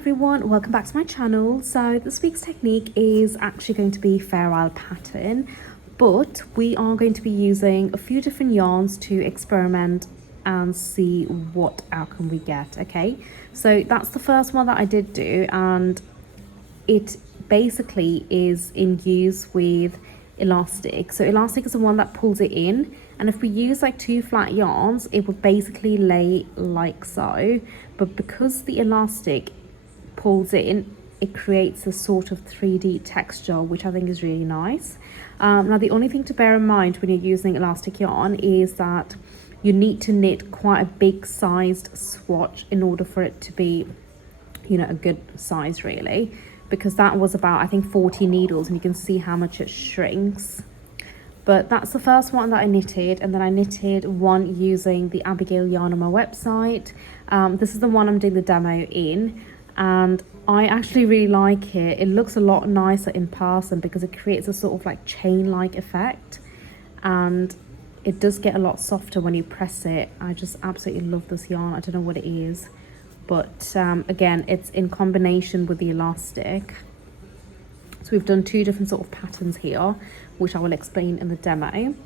everyone, welcome back to my channel. So this week's technique is actually going to be Fairisle pattern, but we are going to be using a few different yarns to experiment and see what outcome we get. Okay, so that's the first one that I did do, and it basically is in use with elastic. So elastic is the one that pulls it in, and if we use like two flat yarns, it would basically lay like so, but because the elastic pulls in, it creates a sort of 3D texture, which I think is really nice. Now the only thing to bear in mind when you're using elastic yarn is that you need to knit quite a big sized swatch in order for it to be, you know, a good size really, because that was about, I think, 40 needles, and you can see how much it shrinks. But that's the first one that I knitted, and then I knitted one using the Abigail yarn on my website. This is the one I'm doing the demo in, and I actually really like it. It looks a lot nicer in person because it creates a sort of like chain-like effect, and it does get a lot softer when you press it. I just absolutely love this yarn. I don't know what it is, but again, it's in combination with the elastic. So we've done two different sort of patterns here, which I will explain in the demo. And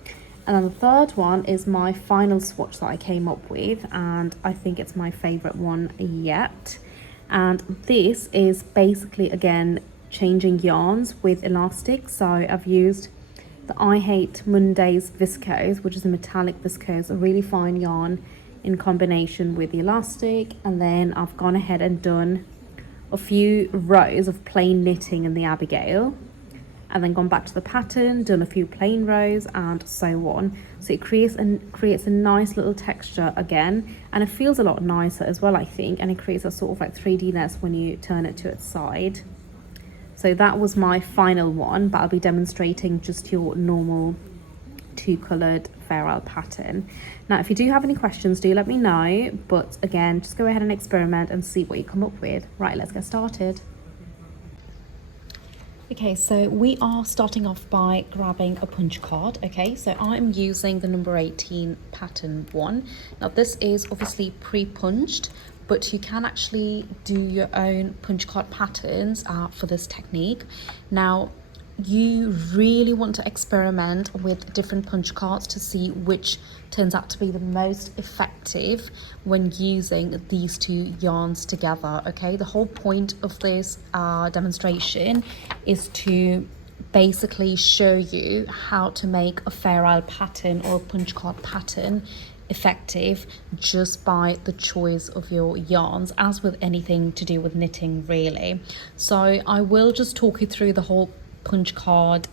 then the third one is my final swatch that I came up with, and I think it's my favorite one yet. And this is basically, again, changing yarns with elastic. So I've used the I Hate Mondays viscose, which is a metallic viscose, a really fine yarn, in combination with the elastic. And then I've gone ahead and done a few rows of plain knitting in the Abigail, and then gone back to the pattern, done a few plain rows, and so on. So it creates a nice little texture again, and it feels a lot nicer as well, I think, and it creates a sort of like 3D-ness when you turn it to its side. So that was my final one, but I'll be demonstrating just your normal two-coloured Fairisle pattern. Now, if you do have any questions, do let me know, but again, just go ahead and experiment and see what you come up with. Right, let's get started. Okay, so we are starting off by grabbing a punch card. Okay, so I'm using the number 18 pattern one. Now this is obviously pre-punched, but you can actually do your own punch card patterns for this technique. Now, you really want to experiment with different punch cards to see which turns out to be the most effective when using these two yarns together. Okay, the whole point of this demonstration is to basically show you how to make a Fairisle pattern or a punch card pattern effective just by the choice of your yarns, as with anything to do with knitting really. So I will just talk you through the whole punch card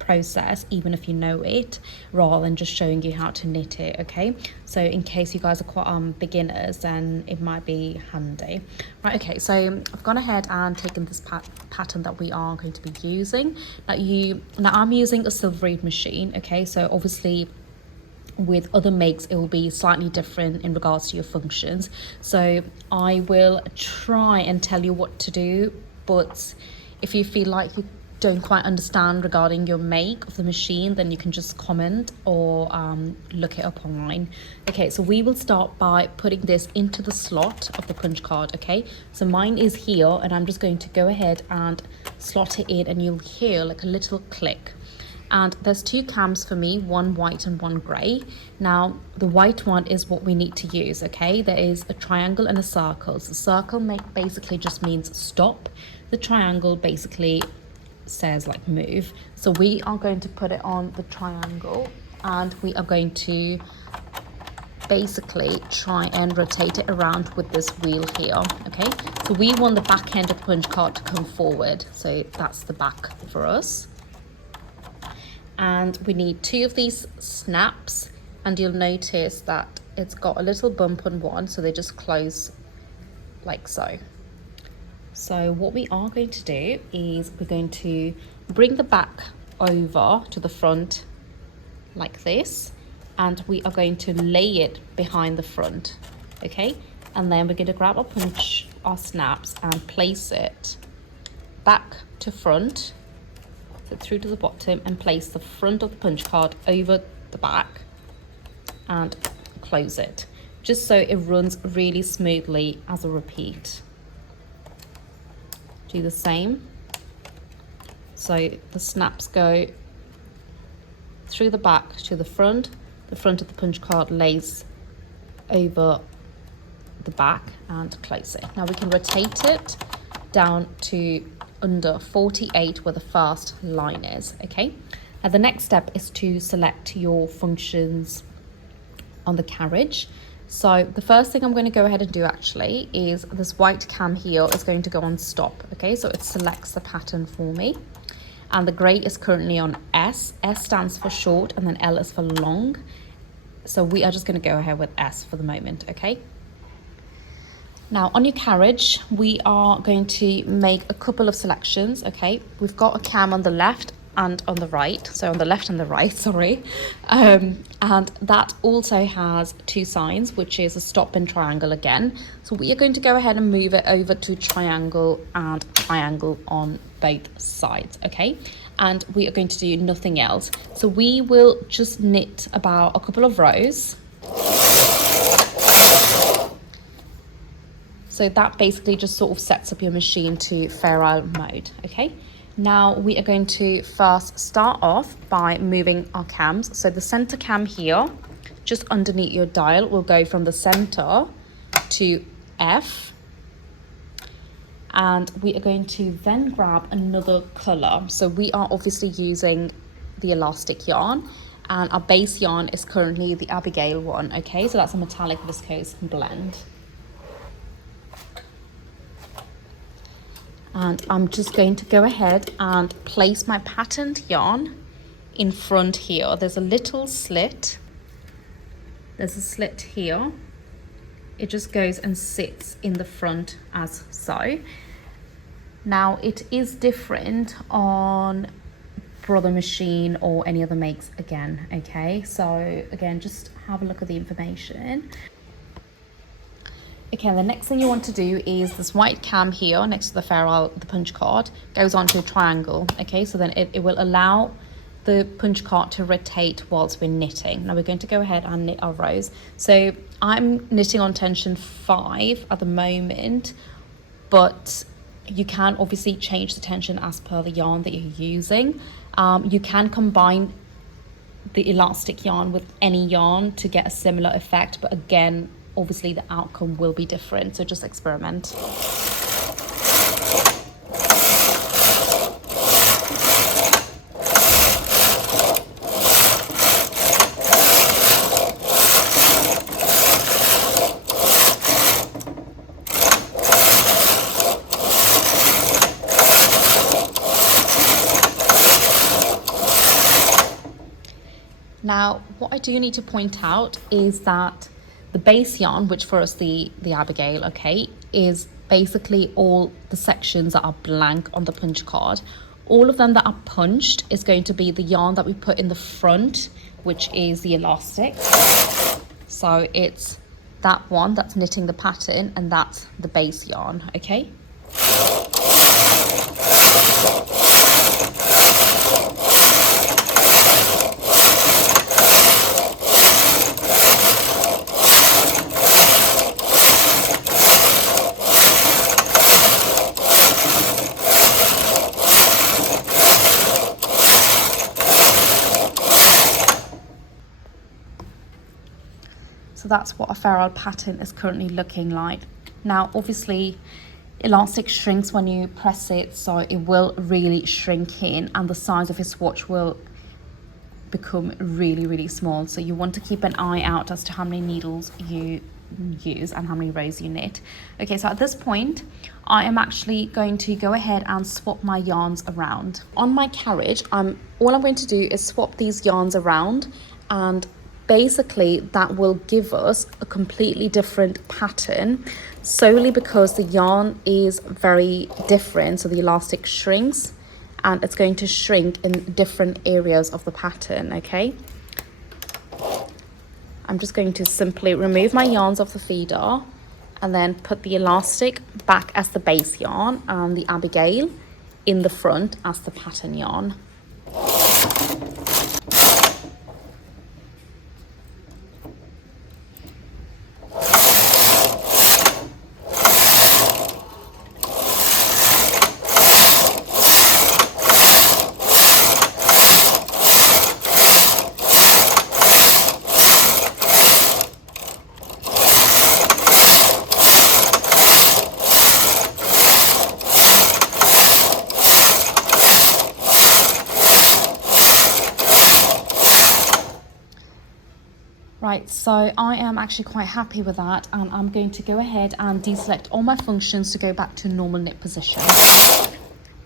process, even if you know it, rather than just showing you how to knit it. Okay, so in case you guys are quite beginners, then it might be handy. Right, okay, so I've gone ahead and taken this pattern that we are going to be using. Now I'm using a silvery machine. Okay, so obviously with other makes it will be slightly different in regards to your functions, so I will try and tell you what to do, but if you feel like you don't quite understand regarding your make of the machine, then you can just comment or look it up online. Okay, so we will start by putting this into the slot of the punch card. Okay, so mine is here, and I'm just going to go ahead and slot it in, and you'll hear like a little click. And there's two cams for me, one white and one grey. Now the white one is what we need to use. Okay, there is a triangle and a circle. So circle basically just means stop. The triangle basically says like move. So we are going to put it on the triangle, and we are going to basically try and rotate it around with this wheel here. Okay, so we want the back end of the punch card to come forward, so that's the back for us. And we need two of these snaps, and you'll notice that it's got a little bump on one, so they just close like so. So what we are going to do is we're going to bring the back over to the front like this, and we are going to lay it behind the front. Okay, and then we're going to grab our snaps and place it back to front, so through to the bottom, and place the front of the punch card over the back and close it, just so it runs really smoothly as a repeat. do the same. So the snaps go through the back to the front of the punch card lays over the back and close it. Now we can rotate it down to under 48 where the first line is, okay? Now the next step is to select your functions on the carriage. So the first thing I'm going to go ahead and do actually is this white cam here is going to go on stop, okay? So it selects the pattern for me. And the grey is currently on S. S stands for short and then L is for long. So we are just going to go ahead with S for the moment, okay? Now on your carriage, we are going to make a couple of selections, okay? We've got a cam on the left and on the right, so on the left and the right, sorry. And that also has two signs, which is a stop and triangle again. So we are going to go ahead and move it over to triangle and triangle on both sides, okay? And we are going to do nothing else. So we will just knit about a couple of rows. So that basically just sort of sets up your machine to Fairisle mode, okay? Now we are going to first start off by moving our cams. So the center cam here, just underneath your dial, will go from the center to F. And we are going to then grab another color. So we are obviously using the elastic yarn, and our base yarn is currently the Abigail one, okay? So that's a metallic viscose blend. And I'm just going to go ahead and place my patterned yarn in front here. There's a little slit. There's a slit here. It just goes and sits in the front as so. Now it is different on Brother Machine or any other makes again, okay? So again, just have a look at the information. Okay, the next thing you want to do is this white cam here next to the Fairisle, the punch card, goes onto a triangle, okay? So then it will allow the punch card to rotate whilst we're knitting. Now we're going to go ahead and knit our rows. So I'm knitting on tension 5 at the moment, but you can obviously change the tension as per the yarn that you're using. You can combine the elastic yarn with any yarn to get a similar effect, but again, obviously the outcome will be different, so just experiment. Now, what I do need to point out is that the base yarn, which for us the Abigail, okay, is basically all the sections that are blank on the punch card. All of them that are punched is going to be the yarn that we put in the front, which is the elastic. So it's that one that's knitting the pattern, and that's the base yarn, okay? So that's what a Fairisle pattern is currently looking like. Now, obviously, elastic shrinks when you press it, so it will really shrink in, and the size of your swatch will become really, really small. So you want to keep an eye out as to how many needles you use and how many rows you knit. Okay, so at this point, I am actually going to go ahead and swap my yarns around. On my carriage, all I'm going to do is swap these yarns around, and basically that will give us a completely different pattern solely because the yarn is very different. So the elastic shrinks, and it's going to shrink in different areas of the pattern, okay? I'm just going to simply remove my yarns off the feeder and then put the elastic back as the base yarn and the Abigail in the front as the pattern yarn. Right, so I am actually quite happy with that, and I'm going to go ahead and deselect all my functions to go back to normal knit position.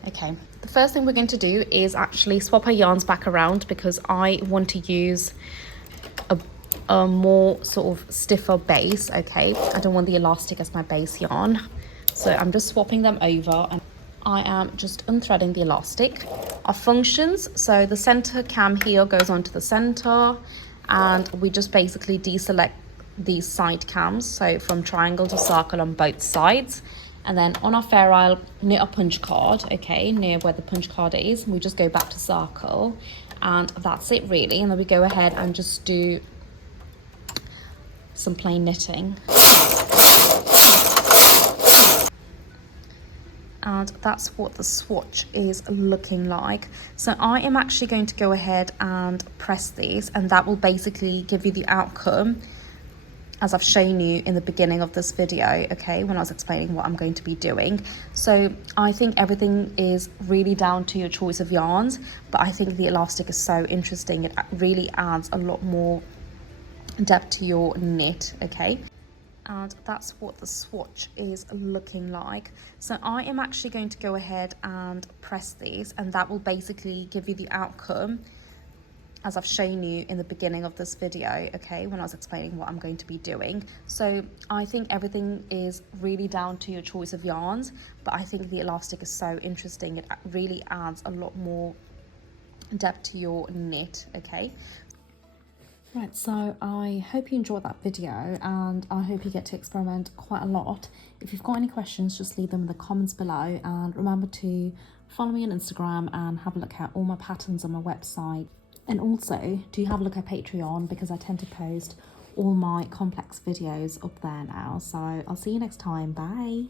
Okay, the first thing we're going to do is actually swap our yarns back around because I want to use a more sort of stiffer base. Okay, I don't want the elastic as my base yarn, so I'm just swapping them over, and I am just unthreading the elastic. Our functions, so the center cam here goes onto the center, and we just basically deselect these side cams, so from triangle to circle on both sides. And then on our Fairisle, near our punch card, okay, near where the punch card is, we just go back to circle, and that's it really. And then we go ahead and just do some plain knitting. And that's what the swatch is looking like. So I am actually going to go ahead and press these, and that will basically give you the outcome as I've shown you in the beginning of this video, okay, when I was explaining what I'm going to be doing. So I think everything is really down to your choice of yarns, but I think the elastic is so interesting. It really adds a lot more depth to your knit, okay? And that's what the swatch is looking like. So I am actually going to go ahead and press these, and that will basically give you the outcome as I've shown you in the beginning of this video, okay, when I was explaining what I'm going to be doing. So I think everything is really down to your choice of yarns, but I think the elastic is so interesting. It really adds a lot more depth to your knit, okay? Right, so I hope you enjoyed that video, and I hope you get to experiment quite a lot. If you've got any questions, just leave them in the comments below, and remember to follow me on Instagram and have a look at all my patterns on my website. And also, do have a look at Patreon because I tend to post all my complex videos up there now. So I'll see you next time. Bye.